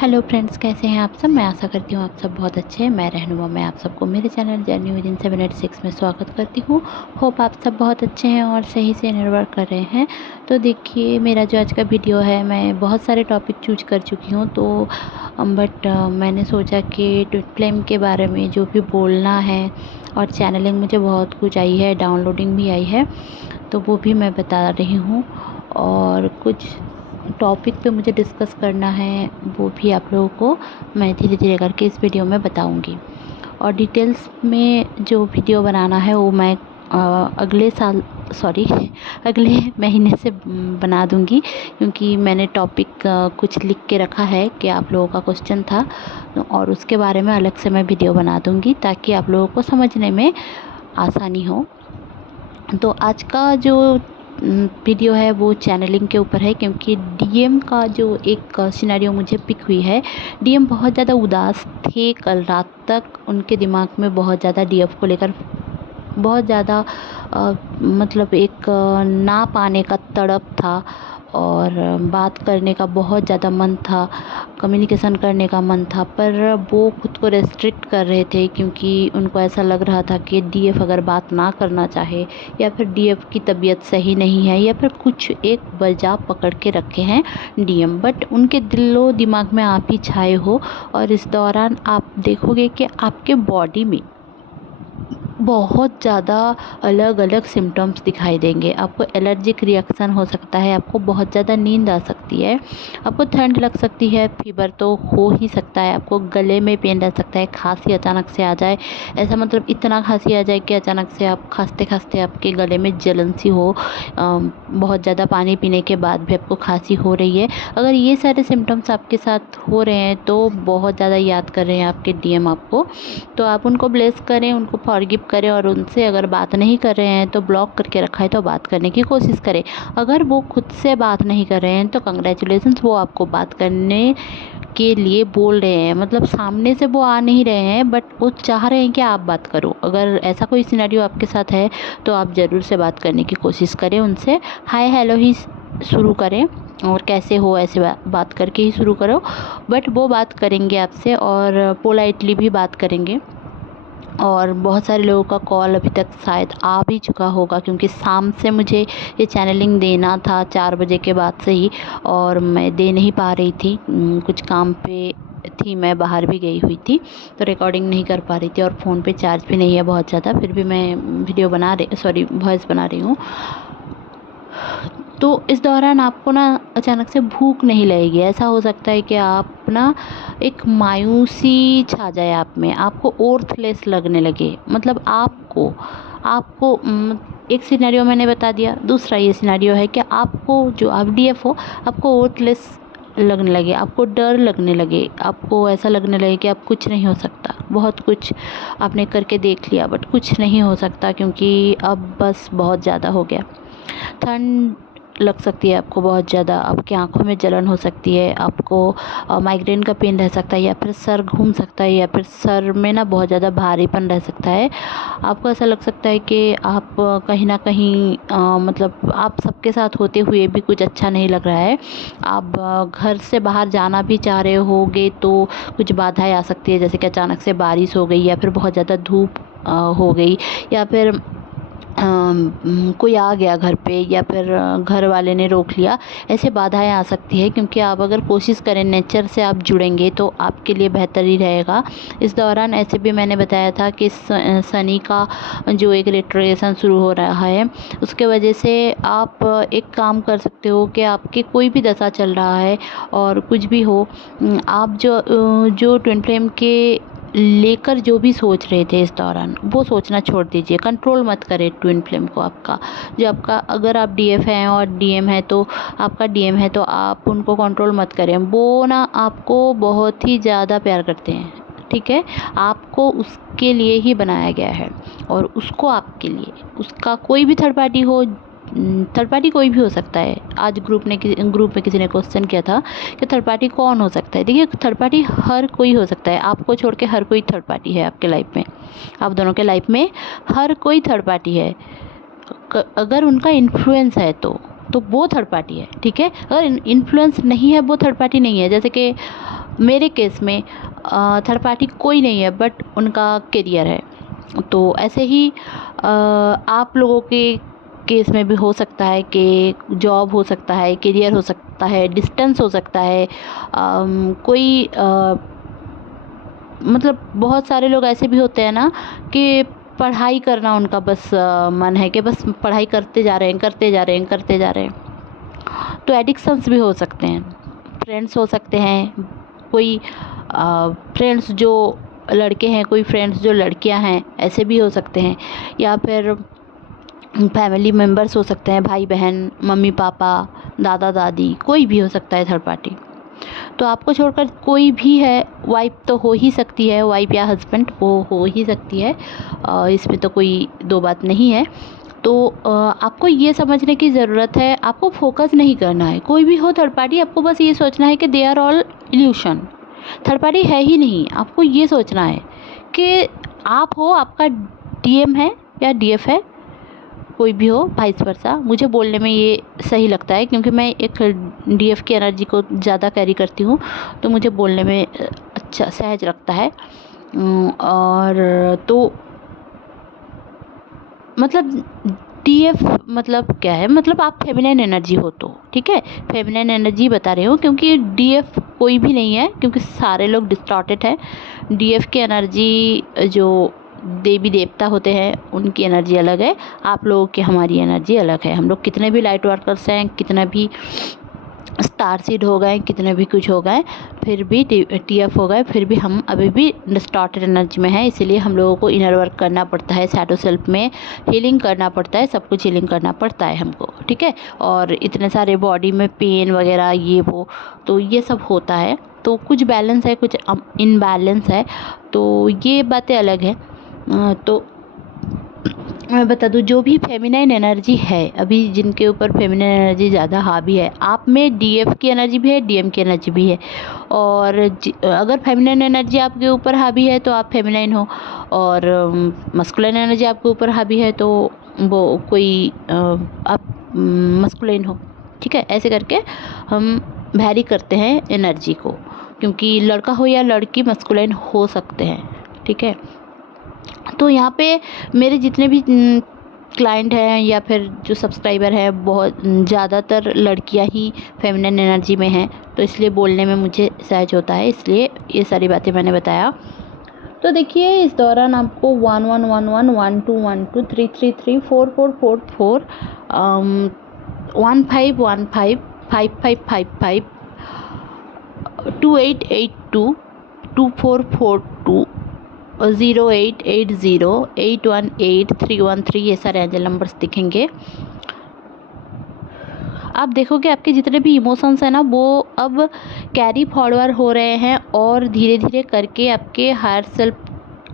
Hello friends, कैसे हैं आप सब। मैं आशा करती हूँ आप सब बहुत अच्छे हैं। मैं रहनुमा मैं आप सबको मेरे चैनल जर्नी विद इन 786 में स्वागत करती हूँ। होप आप सब बहुत अच्छे हैं और सही से निर्भर कर रहे हैं। तो देखिए, मेरा जो आज का वीडियो है, मैं बहुत सारे टॉपिक चूज कर चुकी हूँ, तो बट मैंने सोचा कि ट्विन फ्लेम के बारे में जो भी बोलना है, और चैनलिंग मुझे बहुत कुछ आई है, डाउनलोडिंग भी आई है, तो वो भी मैं बता रही हूँ। और कुछ टॉपिक पे मुझे डिस्कस करना है, वो भी आप लोगों को मैं धीरे धीरे करके इस वीडियो में बताऊंगी। और डिटेल्स में जो वीडियो बनाना है वो मैं अगले साल अगले महीने से बना दूंगी, क्योंकि मैंने टॉपिक कुछ लिख के रखा है कि आप लोगों का क्वेश्चन था, और उसके बारे में अलग से मैं वीडियो बना दूंगी ताकि आप लोगों को समझने में आसानी हो। तो आज का जो वीडियो है वो चैनलिंग के ऊपर है, क्योंकि डीएम का जो एक सिनेरियो मुझे पिक हुई है। डीएम बहुत ज़्यादा उदास थे कल रात तक, उनके दिमाग में बहुत ज़्यादा डीएफ को लेकर बहुत ज़्यादा मतलब एक ना पाने का तड़प था, और बात करने का बहुत ज़्यादा मन था, कम्युनिकेशन करने का मन था, पर वो खुद को रेस्ट्रिक्ट कर रहे थे, क्योंकि उनको ऐसा लग रहा था कि डीएफ अगर बात ना करना चाहे, या फिर डीएफ की तबीयत सही नहीं है, या फिर कुछ एक वजह पकड़ के रखे हैं डीएम, बट उनके दिलो दिमाग में आप ही छाए हो। और इस दौरान आप देखोगे कि आपके बॉडी में बहुत ज़्यादा अलग अलग सिम्टम्स दिखाई देंगे। आपको एलर्जिक रिएक्शन हो सकता है, आपको बहुत ज़्यादा नींद आ सकती है, आपको ठंड लग सकती है, फीवर तो हो ही सकता है, आपको गले में पेन रह सकता है, खांसी अचानक से आ जाए, ऐसा मतलब इतना खांसी आ जाए कि अचानक से आप खांसते खांसते आपके गले में जलन सी हो, बहुत ज़्यादा पानी पीने के बाद भी आपको खांसी हो रही है। अगर ये सारे सिम्टम्स आपके साथ हो रहे हैं तो बहुत ज़्यादा याद कर रहे हैं आपके डीएम आपको, तो आप उनको ब्लेस करें, उनको फॉरगिव करें, और उनसे अगर बात नहीं कर रहे हैं तो ब्लॉक करके रखा है तो बात करने की कोशिश करें। अगर वो खुद से बात नहीं कर रहे हैं तो कंग्रेचुलेशंस, वो आपको बात करने के लिए बोल रहे हैं, मतलब सामने से वो आ नहीं रहे हैं, बट वो चाह रहे हैं कि आप बात करो। अगर ऐसा कोई सिनेरियो आपके साथ है तो आप ज़रूर से बात करने की कोशिश करें उनसे। हाय हेलो ही शुरू करें, और कैसे हो ऐसे बात करके ही शुरू करो, बट वो बात करेंगे आपसे, और पोलाइटली भी बात करेंगे। और बहुत सारे लोगों का कॉल अभी तक शायद आ भी चुका होगा, क्योंकि शाम से मुझे ये चैनलिंग देना था 4 बजे के बाद से ही, और मैं दे नहीं पा रही थी, कुछ काम पे थी, मैं बाहर भी गई हुई थी, तो रिकॉर्डिंग नहीं कर पा रही थी, और फ़ोन पे चार्ज भी नहीं है बहुत ज़्यादा, फिर भी मैं वॉइस बना रही हूँ। तो इस दौरान आपको ना अचानक से भूख नहीं लगेगी। ऐसा हो सकता है कि आप ना एक मायूसी छा जाए आप में, आपको ओर्थलेस लगने लगे, मतलब आपको आपको एक सिनेरियो मैंने बता दिया। दूसरा ये सिनेरियो है कि आपको, जो आप डीएफ हो, आपको ओर्थलेस लगने लगे, आपको डर लगने लगे, आपको ऐसा लगने लगे कि अब कुछ नहीं हो सकता। बहुत कुछ आपने करके देख लिया, बट कुछ नहीं हो सकता, क्योंकि अब बस बहुत ज़्यादा हो गया। ठंड लग सकती है आपको बहुत ज़्यादा, आपकी आंखों में जलन हो सकती है, आपको माइग्रेन का पेन रह सकता है, या फिर सर घूम सकता है, या फिर सर में ना बहुत ज़्यादा भारीपन रह सकता है। आपको ऐसा लग सकता है कि आप कहीं ना कहीं मतलब आप सबके साथ होते हुए भी कुछ अच्छा नहीं लग रहा है। आप घर से बाहर जाना भी चाह रहे होगे तो कुछ बाधाएं आ सकती है, जैसे कि अचानक से बारिश हो गई, या फिर बहुत ज़्यादा धूप हो गई, या फिर कोई आ गया घर पे, या फिर घर वाले ने रोक लिया। ऐसे बाधाएं आ सकती है, क्योंकि आप अगर कोशिश करें, नेचर से आप जुड़ेंगे तो आपके लिए बेहतर ही रहेगा। इस दौरान ऐसे भी मैंने बताया था कि शनि का जो एक रेट्रोग्रेशन शुरू हो रहा है, उसके वजह से आप एक काम कर सकते हो कि आपके कोई भी दशा चल रहा है और कुछ भी हो, आप जो ट्विन फ्लेम के लेकर जो भी सोच रहे थे इस दौरान, वो सोचना छोड़ दीजिए। कंट्रोल मत करें ट्विन फ्लेम को। आपका जो आपका अगर आप डीएफ हैं और डीएम है, तो आपका डीएम है तो आप उनको कंट्रोल मत करें। वो ना आपको बहुत ही ज़्यादा प्यार करते हैं, ठीक है। आपको उसके लिए ही बनाया गया है, और उसको आपके लिए, उसका कोई भी थर्ड पार्टी हो, थर्ड पार्टी कोई भी हो सकता है। आज ग्रुप में किसी ने क्वेश्चन किया था कि थर्ड पार्टी कौन हो सकता है। देखिए, थर्ड पार्टी हर कोई हो सकता है, आपको छोड़ के हर कोई थर्ड पार्टी है आपके लाइफ में। आप दोनों के लाइफ में हर कोई थर्ड पार्टी है। अगर उनका इन्फ्लुएंस है तो वो थर्ड पार्टी है, ठीक है। अगर इन्फ्लुएंस नहीं है, वो थर्ड पार्टी नहीं है। जैसे कि मेरे केस में थर्ड पार्टी कोई नहीं है, बट उनका करियर है। तो ऐसे ही आप लोगों के केस में भी हो सकता है कि जॉब हो सकता है, करियर हो सकता है, डिस्टेंस हो सकता है, कोई मतलब बहुत सारे लोग ऐसे भी होते हैं ना कि पढ़ाई करना उनका बस मन है कि बस पढ़ाई करते जा रहे हैं, करते जा रहे हैं, करते जा रहे हैं। तो एडिक्शंस भी हो सकते हैं, फ्रेंड्स हो सकते हैं, कोई फ्रेंड्स जो लड़के हैं, कोई फ्रेंड्स जो लड़कियां हैं, ऐसे भी हो सकते हैं। या फिर फैमिली मेम्बर्स हो सकते हैं, भाई बहन, मम्मी पापा, दादा दादी, कोई भी हो सकता है थर्ड पार्टी। तो आपको छोड़कर कोई भी है, वाइफ तो हो ही सकती है, वाइफ या हस्बैंड वो हो ही सकती है, इसमें तो कोई दो बात नहीं है। तो आपको ये समझने की ज़रूरत है, आपको फोकस नहीं करना है। कोई भी हो थर्ड पार्टी, आपको बस ये सोचना है कि they are all illusion, third party है ही नहीं। आपको ये सोचना है कि आप हो, आपका डीएम है या डीएफ है, कोई भी हो, वाइस वर्सा। मुझे बोलने में ये सही लगता है क्योंकि मैं एक डीएफ की एनर्जी को ज़्यादा कैरी करती हूँ, तो मुझे बोलने में अच्छा सहज लगता है। और तो मतलब डीएफ मतलब क्या है, मतलब आप फेमिनिन एनर्जी हो, तो ठीक है, फेमिनिन एनर्जी बता रही हूँ क्योंकि डीएफ कोई भी नहीं है, क्योंकि सारे लोग डिस्टॉर्टेड हैं। डीएफ की एनर्जी जो देवी देवता होते हैं उनकी एनर्जी अलग है, आप लोगों की हमारी एनर्जी अलग है। हम लोग कितने भी लाइट वर्कर्स हैं, कितना भी स्टार सीड हो गए, कितने भी कुछ हो गए, फिर भी टीएफ हो गए, फिर भी हम अभी भी डिस्टॉर्टेड एनर्जी में हैं। इसीलिए हम लोगों को इनर वर्क करना पड़ता है, शैडो सेल्फ में हीलिंग करना पड़ता है, सब कुछ हीलिंग करना पड़ता है हमको, ठीक है। और इतने सारे बॉडी में पेन वगैरह ये वो, तो ये सब होता है। तो कुछ बैलेंस है, कुछ इनबैलेंस है, तो ये बातें अलग है। तो मैं बता दूँ, जो भी फेमिनाइन एनर्जी है, अभी जिनके ऊपर फेमिनाइन एनर्जी ज़्यादा हावी है, आप में डीएफ की एनर्जी भी है, डीएम की एनर्जी भी है। और अगर फेमिनाइन एनर्जी आपके ऊपर हावी है तो आप फेमिनाइन हो, और मस्कुलिन एनर्जी आपके ऊपर हावी है तो वो कोई आप मस्कुलिन हो, ठीक है। ऐसे करके हम वैरी करते हैं एनर्जी को, क्योंकि लड़का हो या लड़की मस्कुलिन हो सकते हैं, ठीक है। तो यहाँ पे मेरे जितने भी क्लाइंट हैं या फिर जो सब्सक्राइबर है, बहुत ज़्यादातर लड़कियां ही फेमिनिन एनर्जी में हैं, तो इसलिए बोलने में मुझे सहज होता है, इसलिए ये सारी बातें मैंने बताया। तो देखिए, इस दौरान आपको 1111 1212 333 4444 1515 5555 2882 2442 0880818313 ये सारे एंजल नंबर्स दिखेंगे। आप देखोगे आपके जितने भी इमोशंस हैं ना, वो अब कैरी फॉरवर्ड हो रहे हैं और धीरे धीरे करके आपके हायर सेल्फ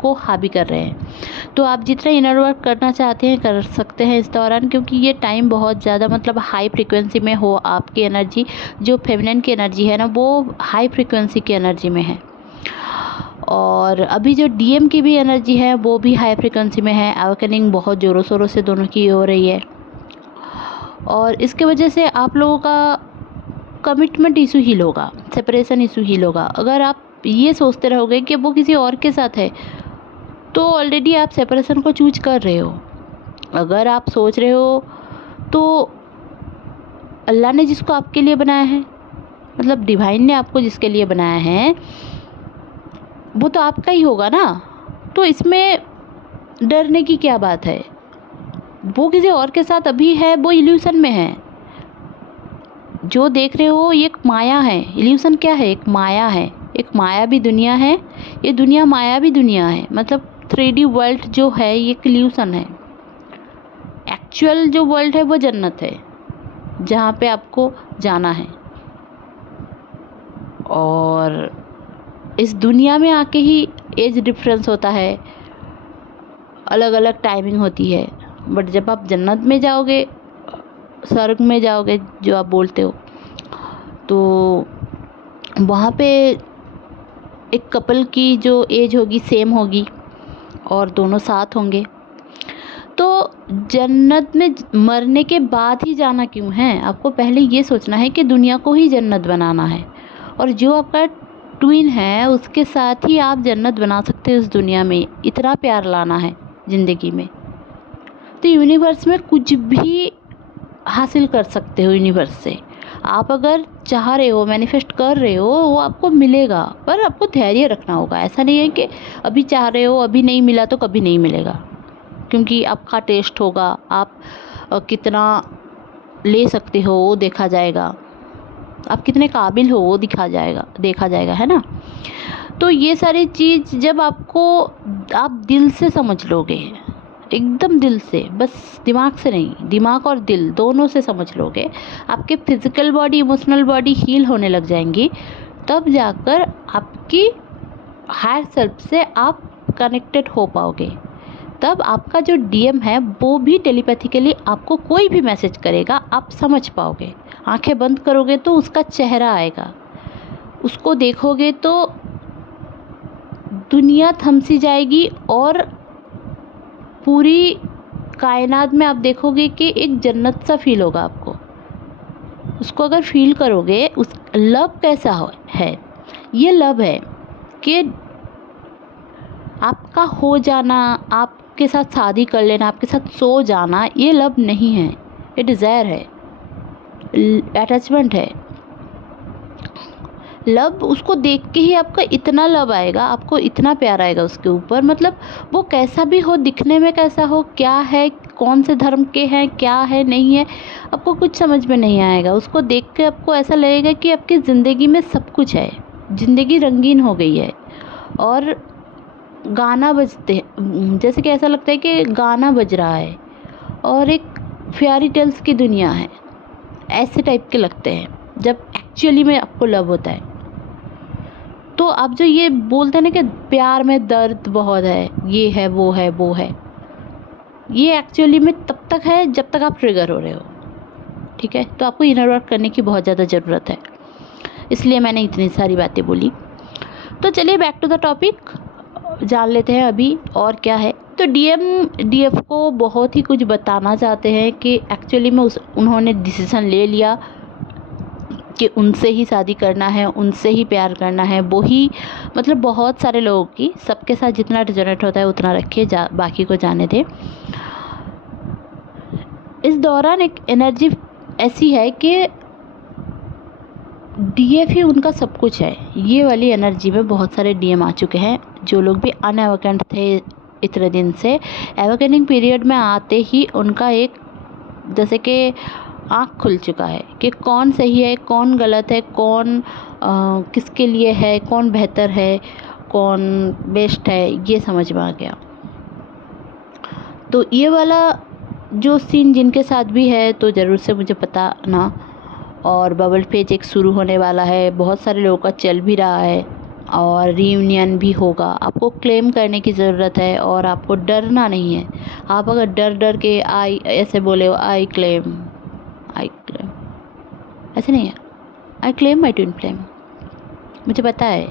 को हावी कर रहे हैं। तो आप जितना इनर वर्क करना चाहते हैं कर सकते हैं इस दौरान, क्योंकि ये टाइम बहुत ज़्यादा मतलब हाई फ्रिक्वेंसी में हो। आपकी एनर्जी जो फेमिनिन की एनर्जी है ना, वो हाई फ्रिक्वेंसी की एनर्जी में है। और अभी जो डीएम की भी एनर्जी है वो भी हाई फ्रिक्वेंसी में है। अवेकनिंग बहुत ज़ोरों शोरों से दोनों की हो रही है, और इसके वजह से आप लोगों का कमिटमेंट इशू हील होगा, सेपरेशन इशू हील होगा। अगर आप ये सोचते रहोगे कि वो किसी और के साथ है, तो ऑलरेडी आप सेपरेशन को चूज कर रहे हो। अगर आप सोच रहे हो तो अल्लाह ने जिसको आपके लिए बनाया है, मतलब डिवाइन ने आपको जिसके लिए बनाया है, वो तो आपका ही होगा ना। तो इसमें डरने की क्या बात है। वो किसी और के साथ अभी है, वो इल्यूशन में है। जो देख रहे हो ये एक माया है। इल्यूशन क्या है? एक माया है, एक मायावी दुनिया है। ये दुनिया मायावी दुनिया है, मतलब 3D वर्ल्ड जो है ये एक इल्यूशन है। एक्चुअल जो वर्ल्ड है वो जन्नत है, जहाँ पे आपको जाना है। और इस दुनिया में आके ही एज डिफरेंस होता है, अलग अलग टाइमिंग होती है। बट जब आप जन्नत में जाओगे, स्वर्ग में जाओगे जो आप बोलते हो, तो वहाँ पे एक कपल की जो एज होगी सेम होगी और दोनों साथ होंगे। तो जन्नत में मरने के बाद ही जाना क्यों है? आपको पहले ये सोचना है कि दुनिया को ही जन्नत बनाना है। और जो आपका ट्विन है उसके साथ ही आप जन्नत बना सकते हो इस दुनिया में। इतना प्यार लाना है ज़िंदगी में। तो यूनिवर्स में कुछ भी हासिल कर सकते हो यूनिवर्स से। आप अगर चाह रहे हो, मैनिफेस्ट कर रहे हो, वो आपको मिलेगा, पर आपको धैर्य रखना होगा। ऐसा नहीं है कि अभी चाह रहे हो, अभी नहीं मिला तो कभी नहीं मिलेगा, क्योंकि आपका टेस्ट होगा, आप कितना ले सकते हो वो देखा जाएगा, आप कितने काबिल हो वो देखा जाएगा, है ना। तो ये सारी चीज़ जब आप दिल से समझ लोगे, एकदम दिल से, बस दिमाग से नहीं, दिमाग और दिल दोनों से समझ लोगे, आपके physical body, emotional body heal होने लग जाएंगी, तब जाकर आपकी हायर सेल्फ से आप कनेक्टेड हो पाओगे। तब आपका जो डीएम है वो भी टेलीपैथिकली आपको कोई भी मैसेज करेगा, आप समझ पाओगे। आंखें बंद करोगे तो उसका चेहरा आएगा, उसको देखोगे तो दुनिया थम सी जाएगी और पूरी कायनात में आप देखोगे कि एक जन्नत सा फील होगा आपको। उसको अगर फील करोगे, उस लव कैसा है, ये लव है कि आपका हो जाना, आपके साथ शादी कर लेना, आपके साथ सो जाना, ये लव नहीं है, ये डिज़ायर है, अटैचमेंट है। लव, उसको देख के ही आपका इतना लव आएगा, आपको इतना प्यार आएगा उसके ऊपर, मतलब वो कैसा भी हो, दिखने में कैसा हो, क्या है, कौन से धर्म के हैं, क्या है नहीं है, आपको कुछ समझ में नहीं आएगा। उसको देख के आपको ऐसा लगेगा कि आपकी ज़िंदगी में सब कुछ है, ज़िंदगी रंगीन हो गई है। और गाना बजते, जैसे कि ऐसा लगता है कि गाना बज रहा है और एक फेयरी टेल्स की दुनिया है, ऐसे टाइप के लगते हैं जब एक्चुअली में आपको लव होता है। तो आप जो ये बोलते हैं ना कि प्यार में दर्द बहुत है, ये है, वो है, वो है, ये एक्चुअली में तब तक है जब तक आप ट्रिगर हो रहे हो, ठीक है। तो आपको इनर वर्क करने की बहुत ज़्यादा ज़रूरत है, इसलिए मैंने इतनी सारी बातें बोली। तो चलिए बैक टू द टॉपिक, जान लेते हैं अभी और क्या है। तो डीएफ को बहुत ही कुछ बताना चाहते हैं कि एक्चुअली में उन्होंने डिसीज़न ले लिया कि उनसे ही शादी करना है, उनसे ही प्यार करना है। वो ही, मतलब बहुत सारे लोगों की, सबके साथ जितना रिजोनेट होता है उतना रखिए, बाकी को जाने दें। इस दौरान एक एनर्जी ऐसी है कि डीएफ ही उनका सब कुछ है। ये वाली एनर्जी में बहुत सारे डीएम आ चुके हैं। जो लोग भी अनएवकेंट थे इतने दिन से, एवकेनिंग पीरियड में आते ही उनका एक जैसे कि आँख खुल चुका है कि कौन सही है, कौन गलत है, कौन किसके लिए है, कौन बेहतर है, कौन बेस्ट है, ये समझ में आ गया। तो ये वाला जो सीन जिनके साथ भी है तो ज़रूर से मुझे बताना। और बबल फेज एक शुरू होने वाला है, बहुत सारे लोगों का चल भी रहा है और रीयूनियन भी होगा। आपको क्लेम करने की ज़रूरत है और आपको डरना नहीं है। आप अगर डर के ऐसे बोले हो आई क्लेम, ऐसे नहीं है, I claim my twin flame. मुझे पता है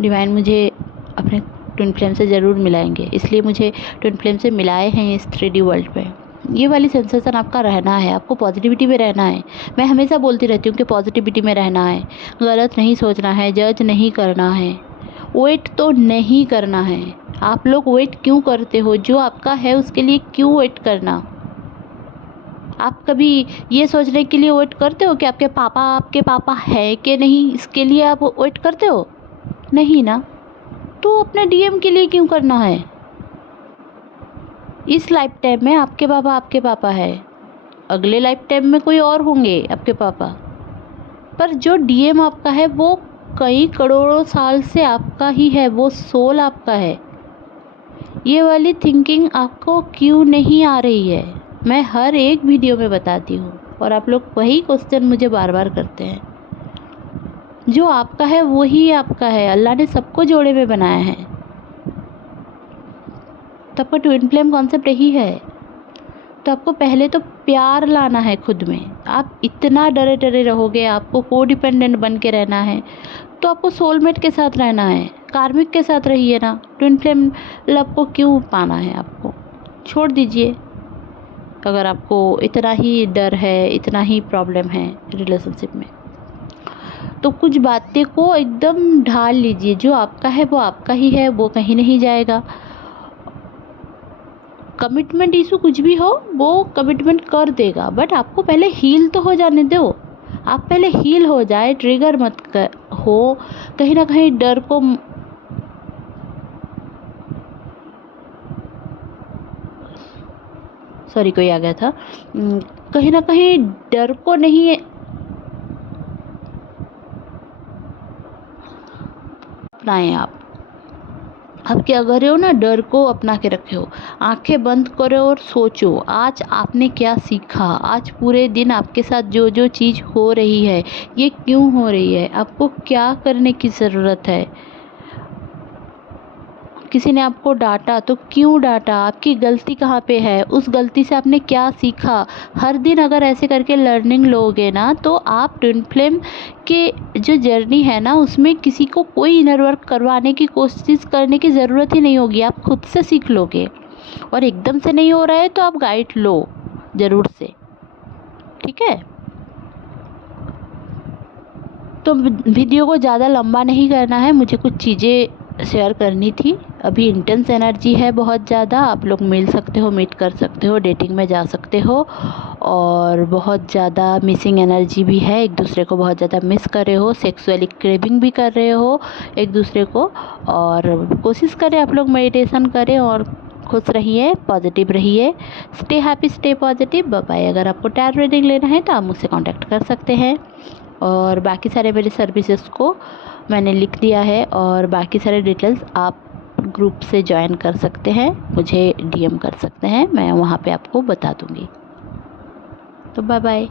डिवाइन मुझे अपने ट्विन फ्लेम से ज़रूर मिलाएंगे, इसलिए मुझे ट्विन फ्लेम से मिलाए हैं इस 3D वर्ल्ड पे। ये वाली सेंसेशन आपका रहना है, आपको पॉजिटिविटी में रहना है। मैं हमेशा बोलती रहती हूँ कि पॉजिटिविटी में रहना है, गलत नहीं सोचना है, जज नहीं करना है, वेट तो नहीं करना है। आप लोग वेट क्यों करते हो? जो आपका है उसके लिए क्यों वेट करना? आप कभी ये सोचने के लिए वेट करते हो कि आपके पापा है कि नहीं, इसके लिए आप वेट करते हो? नहीं ना। तो अपने डीएम के लिए क्यों करना है? इस लाइफ टाइम में आपके पापा है, अगले लाइफ टाइम में कोई और होंगे आपके पापा। पर जो डीएम आपका है वो कई करोड़ों साल से आपका ही है, वो सोल आपका है। ये वाली थिंकिंग आपको क्यों नहीं आ रही है? मैं हर एक वीडियो में बताती हूँ और आप लोग वही क्वेश्चन मुझे बार बार करते हैं। जो आपका है वही आपका है, अल्लाह ने सबको जोड़े में बनाया है। तो आपका ट्विन फ्लेम कॉन्सेप्ट यही है। तो आपको पहले तो प्यार लाना है खुद में। आप इतना डरे रहोगे, आपको कोडिपेंडेंट बन के रहना है, तो आपको सोलमेट के साथ रहना है, कार्मिक के साथ रहिए ना। ट्विन फ्लेम लव को क्यों पाना है? आपको छोड़ दीजिए। अगर आपको इतना ही डर है, इतना ही प्रॉब्लम है रिलेशनशिप में, तो कुछ बातें को एकदम ढाल लीजिए, जो आपका है वो आपका ही है, वो कहीं नहीं जाएगा। कमिटमेंट इशू कुछ भी हो वो कमिटमेंट कर देगा, बट आपको पहले हील तो हो जाने दो। आप पहले हील हो जाए, ट्रिगर मत हो। कहीं ना कहीं डर को, सॉरी कोई आ गया था, कहीं ना कहीं डर को नहीं अपनाएं आप क्या कर रहे हो ना, डर को अपना के रखे हो। आंखें बंद करो और सोचो आज आपने क्या सीखा। आज पूरे दिन आपके साथ जो जो चीज़ हो रही है ये क्यों हो रही है, आपको क्या करने की ज़रूरत है। किसी ने आपको डांटा तो क्यों डांटा, आपकी गलती कहाँ पे है, उस गलती से आपने क्या सीखा। हर दिन अगर ऐसे करके लर्निंग लोगे ना तो आप ट्विन फ्लेम के जो जर्नी है ना उसमें किसी को कोई इनर वर्क करवाने की कोशिश करने की ज़रूरत ही नहीं होगी, आप खुद से सीख लोगे। और एकदम से नहीं हो रहा है तो आप गाइड लो ज़रूर से, ठीक है। तो वीडियो को ज़्यादा लंबा नहीं करना है, मुझे कुछ चीज़ें शेयर करनी थी। अभी इंटेंस एनर्जी है बहुत ज़्यादा, आप लोग मिल सकते हो, मीट कर सकते हो, डेटिंग में जा सकते हो। और बहुत ज़्यादा मिसिंग एनर्जी भी है, एक दूसरे को बहुत ज़्यादा मिस कर रहे हो, सेक्सुअली क्रेविंग भी कर रहे हो एक दूसरे को। और कोशिश करें आप लोग मेडिटेशन करें और खुश रहिए, पॉजिटिव रहिए, stay happy, stay positive. Bye bye. अगर आपको टैरो रीडिंग लेना है तो आप मुझसे कांटेक्ट कर सकते हैं। और बाकी सारे मेरे सर्विसेज को मैंने लिख दिया है, और बाकी सारे डिटेल्स आप ग्रुप से ज्वाइन कर सकते हैं, मुझे डीएम कर सकते हैं, मैं वहाँ पे आपको बता दूँगी। तो बाय बाय।